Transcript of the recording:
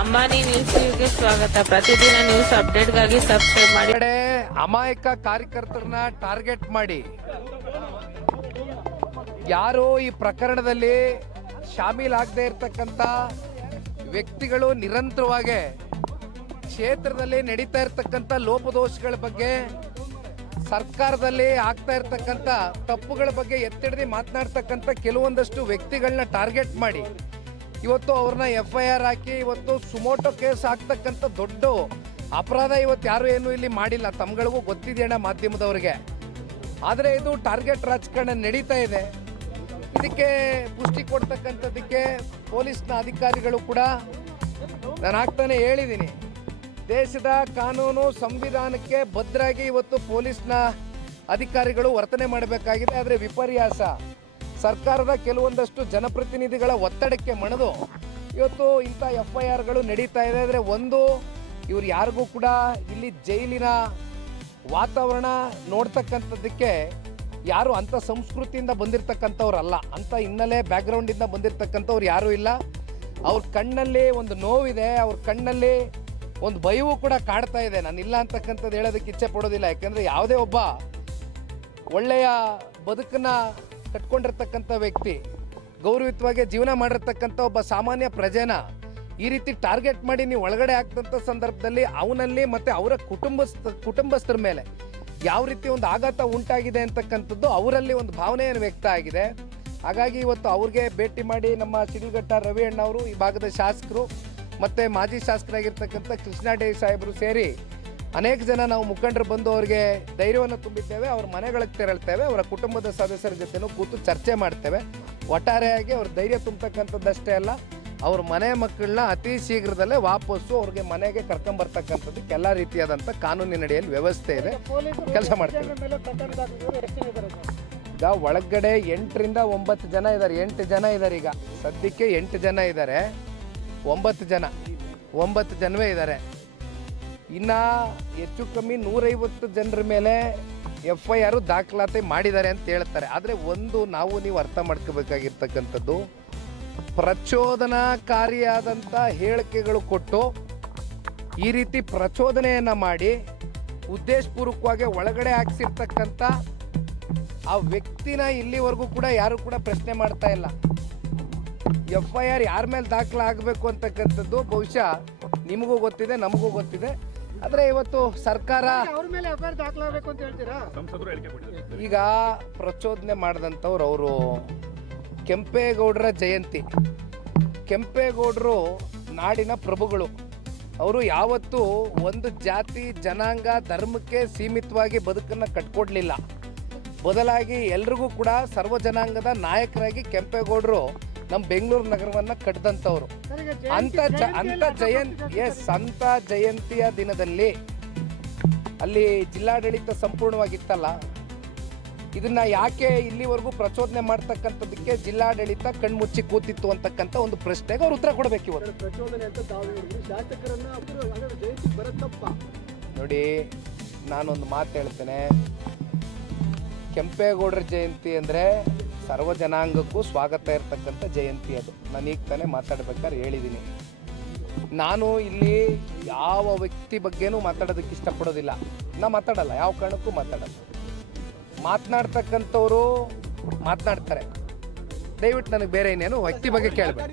ಅಂಬಾನಿ ನ್ಯೂಸ್ಗೆ ಸ್ವಾಗತ. ಪ್ರತಿದಿನ ನ್ಯೂಸ್ ಅಪ್ಡೇಟ್ಗಾಗಿ ಸಬ್ಸ್ಕ್ರೈಬ್ ಮಾಡಿ. ಅಮಾಯಕ ಕಾರ್ಯಕರ್ತರನ್ನ ಟಾರ್ಗೆಟ್ ಮಾಡಿ ಯಾರು ಈ ಪ್ರಕರಣದಲ್ಲಿ ಶಾಮೀಲಾಗದೇ ಇರತಕ್ಕಂತ ವ್ಯಕ್ತಿಗಳು ನಿರಂತರವಾಗಿ ಕ್ಷೇತ್ರದಲ್ಲಿ ನಡೀತಾ ಇರತಕ್ಕಂತ ಲೋಪದೋಷಗಳ ಬಗ್ಗೆ, ಸರ್ಕಾರದಲ್ಲಿ ಆಗ್ತಾ ಇರತಕ್ಕಂತ ತಪ್ಪುಗಳ ಬಗ್ಗೆ ಎತ್ತಿಡಿದು ಮಾತನಾಡ್ತಕ್ಕಂಥ ಕೆಲವೊಂದಷ್ಟು ವ್ಯಕ್ತಿಗಳನ್ನ ಟಾರ್ಗೆಟ್ ಮಾಡಿ ಇವತ್ತು ಅವ್ರನ್ನ FIR ಹಾಕಿ ಇವತ್ತು ಸುಮೋಟೋ ಕೇಸ್ ಹಾಕ್ತಕ್ಕಂಥ ದೊಡ್ಡ ಅಪರಾಧ ಇವತ್ತು ಯಾರು ಏನು ಇಲ್ಲಿ ಮಾಡಿಲ್ಲ. ತಮ್ಗಳಿಗೂ ಗೊತ್ತಿದೆಯಣ್ಣ ಮಾಧ್ಯಮದವರಿಗೆ. ಆದರೆ ಇದು ಟಾರ್ಗೆಟ್ ರಾಜಕಾರಣ ನಡೀತಾ ಇದೆ. ಇದಕ್ಕೆ ಪುಷ್ಟಿ ಕೊಡ್ತಕ್ಕಂಥದ್ದಕ್ಕೆ ಪೊಲೀಸ್ನ ಅಧಿಕಾರಿಗಳು ಕೂಡ ನಾನು ಆಗ್ತಾನೆ ಹೇಳಿದ್ದೀನಿ, ದೇಶದ ಕಾನೂನು ಸಂವಿಧಾನಕ್ಕೆ ಭದ್ರಾಗಿ ಇವತ್ತು ಪೊಲೀಸ್ನ ಅಧಿಕಾರಿಗಳು ವರ್ತನೆ ಮಾಡಬೇಕಾಗಿದೆ. ಆದರೆ ವಿಪರ್ಯಾಸ ಸರ್ಕಾರದ ಕೆಲವೊಂದಷ್ಟು ಜನಪ್ರತಿನಿಧಿಗಳ ಒತ್ತಡಕ್ಕೆ ಮಣಿದು ಇವತ್ತು ಇಂಥ FIRಗಳು ನಡೀತಾ ಇದೆ. ಆದರೆ ಒಂದು, ಇವ್ರು ಯಾರಿಗೂ ಕೂಡ ಇಲ್ಲಿ ಜೈಲಿನ ವಾತಾವರಣ ನೋಡ್ತಕ್ಕಂಥದ್ದಕ್ಕೆ ಯಾರು ಅಂಥ ಸಂಸ್ಕೃತಿಯಿಂದ ಬಂದಿರತಕ್ಕಂಥವ್ರಲ್ಲ, ಅಂಥ ಹಿನ್ನೆಲೆ ಬ್ಯಾಕ್ಗ್ರೌಂಡಿಂದ ಬಂದಿರತಕ್ಕಂಥವ್ರು ಯಾರೂ ಇಲ್ಲ. ಅವ್ರ ಕಣ್ಣಲ್ಲಿ ಒಂದು ನೋವಿದೆ, ಅವ್ರ ಕಣ್ಣಲ್ಲಿ ಒಂದು ಭಯವೂ ಕೂಡ ಕಾಡ್ತಾ ಇದೆ. ನಾನು ಇಲ್ಲ ಅಂತಕ್ಕಂಥದ್ದು ಹೇಳೋದಕ್ಕೆ ಇಚ್ಛೆ ಪಡೋದಿಲ್ಲ. ಯಾಕೆಂದರೆ ಯಾವುದೇ ಒಬ್ಬ ಒಳ್ಳೆಯ ಬದುಕನ್ನು ಕಟ್ಕೊಂಡಿರ್ತಕ್ಕಂಥ ವ್ಯಕ್ತಿ, ಗೌರವಯುತವಾಗಿ ಜೀವನ ಮಾಡಿರ್ತಕ್ಕಂಥ ಒಬ್ಬ ಸಾಮಾನ್ಯ ಪ್ರಜೆನ ಈ ರೀತಿ ಟಾರ್ಗೆಟ್ ಮಾಡಿ ನೀವು ಒಳಗಡೆ ಆಗ್ತಂಥ ಸಂದರ್ಭದಲ್ಲಿ ಅವನಲ್ಲಿ ಮತ್ತು ಅವರ ಕುಟುಂಬಸ್ಥರ ಮೇಲೆ ಯಾವ ರೀತಿ ಒಂದು ಆಘಾತ ಉಂಟಾಗಿದೆ ಅಂತಕ್ಕಂಥದ್ದು ಅವರಲ್ಲಿ ಒಂದು ಭಾವನೆಯನ್ನು ವ್ಯಕ್ತ ಆಗಿದೆ. ಹಾಗಾಗಿ ಇವತ್ತು ಅವ್ರಿಗೆ ಭೇಟಿ ಮಾಡಿ ನಮ್ಮ ಶಿಡ್ಲಘಟ್ಟ ರವಿ ಅಣ್ಣವರು, ಈ ಭಾಗದ ಶಾಸಕರು ಮತ್ತು ಮಾಜಿ ಶಾಸಕರಾಗಿರ್ತಕ್ಕಂಥ ಕೃಷ್ಣಾಡೆ ಸಾಹೇಬರು ಸೇರಿ ಅನೇಕ ಜನ ನಾವು ಮುಖಂಡರು ಬಂದು ಅವರಿಗೆ ಧೈರ್ಯವನ್ನು ತುಂಬಿದ್ದೇವೆ. ಅವ್ರ ಮನೆಗಳಿಗೆ ತೆರಳ್ತೇವೆ, ಅವರ ಕುಟುಂಬದ ಸದಸ್ಯರ ಜೊತೆನೂ ಕೂತು ಚರ್ಚೆ ಮಾಡ್ತೇವೆ. ಒಟ್ಟಾರೆಯಾಗಿ ಅವ್ರ ಧೈರ್ಯ ತುಂಬತಕ್ಕಂಥದ್ದಷ್ಟೇ ಅಲ್ಲ, ಅವ್ರ ಮನೆ ಮಕ್ಕಳನ್ನ ಅತಿ ಶೀಘ್ರದಲ್ಲೇ ವಾಪಸ್ಸು ಅವ್ರಿಗೆ ಮನೆಗೆ ಕರ್ಕೊಂಬರ್ತಕ್ಕಂಥದ್ದಕ್ಕೆ ಎಲ್ಲ ರೀತಿಯಾದಂಥ ಕಾನೂನಿನಡಿಯಲ್ಲಿ ವ್ಯವಸ್ಥೆ ಇದೆ, ಕೆಲಸ ಮಾಡ್ತೇವೆ. ಈಗ ಒಳಗಡೆ 8ರಿಂದ 9 ಜನ ಇದ್ದಾರೆ. 8 ಜನ ಇದ್ದಾರೆ. ಈಗ ಸದ್ಯಕ್ಕೆ 8 ಜನ ಇದ್ದಾರೆ. 9 ಜನವೇ ಇದ್ದಾರೆ. ಇನ್ನು ಹೆಚ್ಚು ಕಮ್ಮಿ 150 ಜನರ ಮೇಲೆ FIR ದಾಖಲಾತಿ ಮಾಡಿದ್ದಾರೆ ಅಂತ ಹೇಳ್ತಾರೆ. ಆದರೆ ಒಂದು ನೀವು ಅರ್ಥ ಮಾಡ್ಕೋಬೇಕಾಗಿರ್ತಕ್ಕಂಥದ್ದು, ಪ್ರಚೋದನಾಕಾರಿಯಾದಂಥ ಹೇಳಿಕೆಗಳು ಕೊಟ್ಟು ಈ ರೀತಿ ಪ್ರಚೋದನೆಯನ್ನು ಮಾಡಿ ಉದ್ದೇಶಪೂರ್ವಕವಾಗಿ ಒಳಗಡೆ ಹಾಕ್ಸಿರ್ತಕ್ಕಂಥ ಆ ವ್ಯಕ್ತಿನ ಇಲ್ಲಿವರೆಗೂ ಕೂಡ ಯಾರು ಕೂಡ ಪ್ರಶ್ನೆ ಮಾಡ್ತಾ ಇಲ್ಲ. FIR ಯಾರ ಮೇಲೆ ದಾಖಲಾಗಬೇಕು ಅಂತಕ್ಕಂಥದ್ದು ಬಹುಶಃ ನಿಮಗೂ ಗೊತ್ತಿದೆ, ನಮಗೂ ಗೊತ್ತಿದೆ. ಆದರೆ ಇವತ್ತು ಸರ್ಕಾರ ಈಗ ಪ್ರಚೋದನೆ ಮಾಡಿದಂಥವ್ರು ಅವರು ಕೆಂಪೇಗೌಡರ ಜಯಂತಿ. ಕೆಂಪೇಗೌಡರು ನಾಡಿನ ಪ್ರಭುಗಳು. ಅವರು ಯಾವತ್ತೂ ಒಂದು ಜಾತಿ ಜನಾಂಗ ಧರ್ಮಕ್ಕೆ ಸೀಮಿತವಾಗಿ ಬದುಕನ್ನು ಕಟ್ಕೊಡ್ಲಿಲ್ಲ. ಬದಲಾಗಿ ಎಲ್ರಿಗೂ ಕೂಡ ಸರ್ವ ಜನಾಂಗದ ನಾಯಕರಾಗಿ ಕೆಂಪೇಗೌಡರು ನಮ್ಮ ಬೆಂಗಳೂರು ನಗರವನ್ನು ಕಟ್ಟಿದಂಥವ್ರು. ಅಂತ ಜಯಂತಿಯ ದಿನದಲ್ಲಿ ಅಲ್ಲಿ ಜಿಲ್ಲಾಡಳಿತ ಸಂಪೂರ್ಣವಾಗಿತ್ತಲ್ಲ, ಇದನ್ನ ಯಾಕೆ ಇಲ್ಲಿವರೆಗೂ ಪ್ರಚೋದನೆ ಮಾಡ್ತಕ್ಕಂಥದ್ದಕ್ಕೆ ಜಿಲ್ಲಾಡಳಿತ ಕಣ್ಮುಚ್ಚಿ ಕೂತಿತ್ತು ಅಂತಕ್ಕಂಥ ಒಂದು ಪ್ರಶ್ನೆಗೆ ಅವ್ರು ಉತ್ತರ ಕೊಡಬೇಕು. ಇವತ್ತು ನೋಡಿ, ನಾನೊಂದು ಮಾತು ಹೇಳ್ತೇನೆ. ಕೆಂಪೇಗೌಡರ ಜಯಂತಿ ಅಂದರೆ ಸರ್ವ ಜನಾಂಗಕ್ಕೂ ಸ್ವಾಗತ ಇರತಕ್ಕಂಥ ಜಯಂತಿ. ಅದು ನಾನು ಈಗ ತಾನೇ ಮಾತಾಡ್ಬೇಕಾದ್ರೆ ಹೇಳಿದ್ದೀನಿ. ನಾನು ಇಲ್ಲಿ ಯಾವ ವ್ಯಕ್ತಿ ಬಗ್ಗೆನೂ ಮಾತಾಡೋದಕ್ಕೆ ಇಷ್ಟಪಡೋದಿಲ್ಲ. ನಾನು ಮಾತಾಡಲ್ಲ, ಯಾವ ಕಾರಣಕ್ಕೂ ಮಾತಾಡಲ್ಲ. ಮಾತನಾಡ್ತಕ್ಕಂಥವ್ರು ಮಾತನಾಡ್ತಾರೆ. ದಯವಿಟ್ಟು ನನಗೆ ಬೇರೆ ಇನ್ನೇನು ವ್ಯಕ್ತಿ ಬಗ್ಗೆ ಕೇಳಬೇಕು.